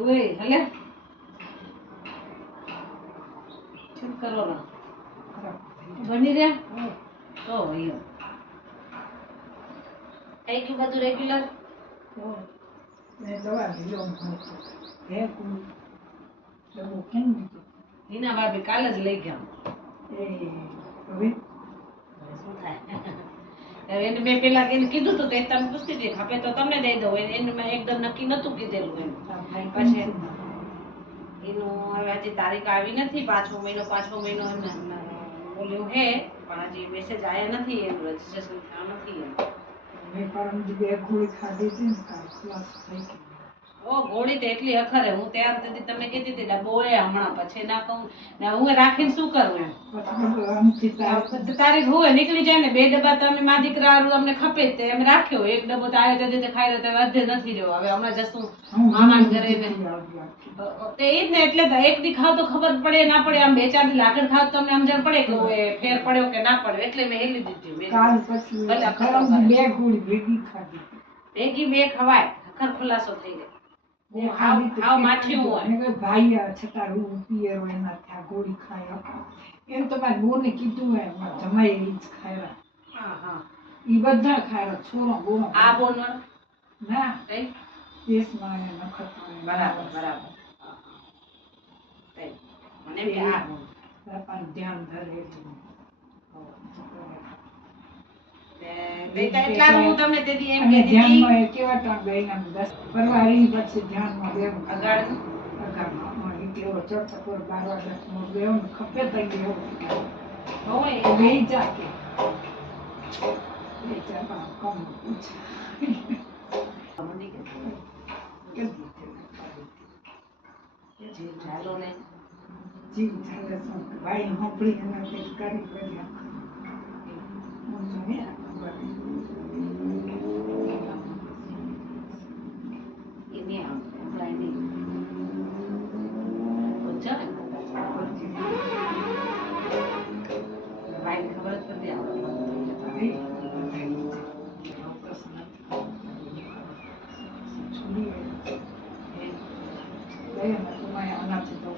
Wait, hello? Check करो ना बनी रे तो यो एक ही बात रेगुलर मैं दवा लो है कोई वो क्या नीना भाभी काल જ લઈ ગયા ए હવે શું થાય એને મેં પેલા એને કીધું તો તે તમે પૂછતી હતી ખપે તો તમને દઈ દઉં એને મેં એકદમ નક્કી નતું કીધેલું એમ પછી એનું હવે હજી તારીખ આવી નથી પાંચમો મહિનો બોલ્યું હે પણ હજી મેસેજ આવ્યા નથી એનું રજીસ્ટ્રેશન થયું નથી એમ मैं परम जी एक गोली खा दी थी क्लास થઈ ગઈ ઓ ગોળી તો એટલી અખરે હું તૈયાર થતી તમને કીધી હતી ડબોએ હમણાં પછી ના કહું ને હું રાખીને શું કરું એમ તારીખ હોય નીકળી જાય ને બે ડબ્બા તમે મા દીકરા અમને ખપે તે એમ રાખ્યો એક ડબ્બો તો આવ્યો તે ખાઈ રહ્યો તો વધે નથી રહ્યો હવે હમણાં જશું મામા ઘરે ને તે ઈ જ ને એટલે એક દી ખાવ તો ખબર પડે ના પડે આમ બે ચાર દી લાકડ ખાવ તો તમને સમજણ પડે કે ફેર પડ્યો કે ના પડ્યો એટલે મેં હેલી દીધી મેં કાલ પછી બે ગોળી ભેગી ખાધી ભેગી બે ખવાય અખર ખુલાસો થઈ ગયો હાવ માઠ્યું હોય મેં ભાઈ છતાં રૂ પીએ હોય ના ત્યાં ગોળી ખાય એમ તો મારી બોને કીધું હોય જમાઈ એ જ ખાયરા હા હા ઈ બધા ખાયરા છોરો બોનો આ બોન ના કઈ દેશમાં એ નખત બરાબર બરાબર કઈ મને કે આ બોન પણ ધ્યાન ધરે એટલા હું તમને તેથી એમ કહેતી હતી ધ્યાનમાં કેવા ટાઈમ ગઈના 10 પરવારી પછી ધ્યાનમાં બે અગાડમાં એટલે ચર્ચા પર 12 વાગે મો ગયો ખપે થઈ ગયો હોય બે જા કે બે જા કમ મને કે જી ચાલો ને જી ચાલે ભાઈ નોકરી એના તે કરી કર્યા ini apa ini bocor baik kabar seperti apa saya mau anak itu